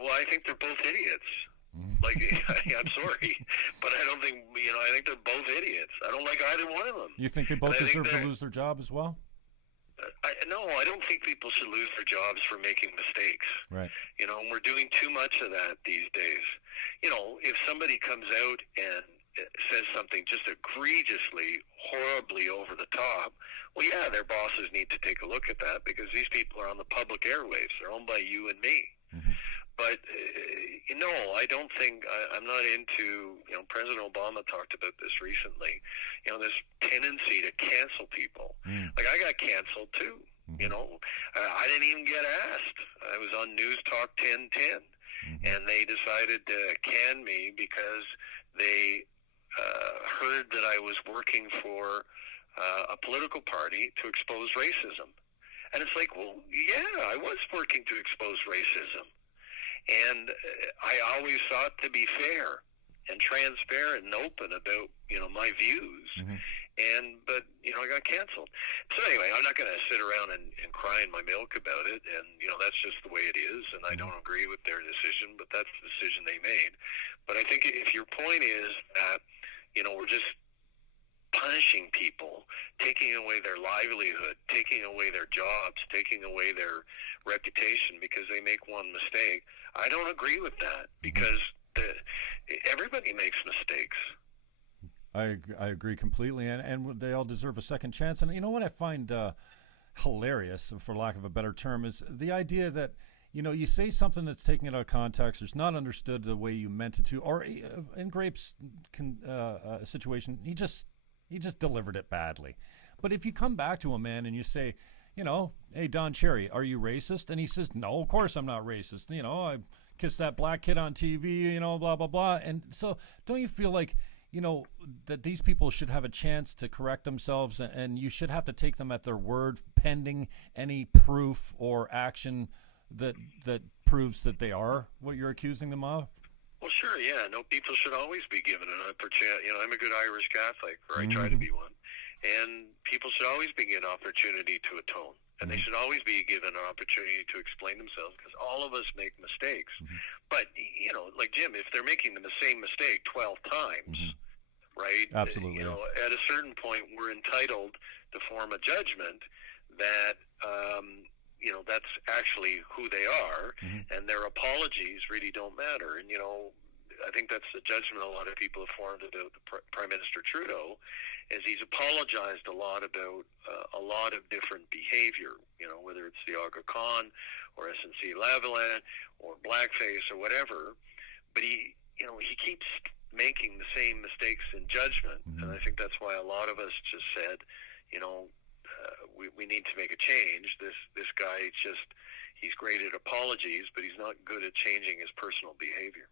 Well, I think they're both idiots. Like, I'm sorry, but I don't think, I think they're both idiots. I don't like either one of them. You think they both deserve to lose their job as well? No, I don't think people should lose their jobs for making mistakes. Right. And we're doing too much of that these days. If somebody comes out and says something just egregiously, horribly over the top, well, yeah, their bosses need to take a look at that because these people are on the public airwaves. They're owned by you and me. Mm-hmm. But, no, I don't think, I'm not into, President Obama talked about this recently, this tendency to cancel people. Like, I got canceled too, I didn't even get asked. I was on News Talk 1010, and they decided to can me because they heard that I was working for a political party to expose racism. And it's like, well, yeah, I was working to expose racism. And I always sought to be fair and transparent and open about, my views. But, I got canceled. So anyway, I'm not going to sit around and cry in my milk about it. And, that's just the way it is. And I don't agree with their decision, but that's the decision they made. But I think if your point is that, we're just punishing people, taking away their livelihood, taking away their jobs, taking away their reputation because they make one mistake, I don't agree with that because everybody makes mistakes. I agree completely, and they all deserve a second chance. And what I find hilarious, for lack of a better term, is the idea that you say something that's taken out of context, it's not understood the way you meant it to, or in Grape's situation, he just delivered it badly. But if you come back to a man and you say, hey, Don Cherry, are you racist? And he says, no, of course I'm not racist. I kissed that black kid on TV, blah, blah, blah. And so don't you feel like, that these people should have a chance to correct themselves and you should have to take them at their word pending any proof or action that proves that they are what you're accusing them of? Well, sure, yeah. No, people should always be given an opportunity. I'm a good Irish Catholic, or I try to be one. And people should always be given an opportunity to atone. And they should always be given an opportunity to explain themselves because all of us make mistakes. But, like Jim, if they're making the same mistake 12 times, right? Absolutely. At a certain point, we're entitled to form a judgment that, that's actually who they are, and their apologies really don't matter. And, I think that's the judgment a lot of people have formed about the Prime Minister Trudeau, is he's apologized a lot about a lot of different behavior, whether it's the Aga Khan or SNC Lavalin or blackface or whatever. But he keeps making the same mistakes in judgment, and I think that's why a lot of us just said, we need to make a change. This guy he's great at apologies, but he's not good at changing his personal behavior.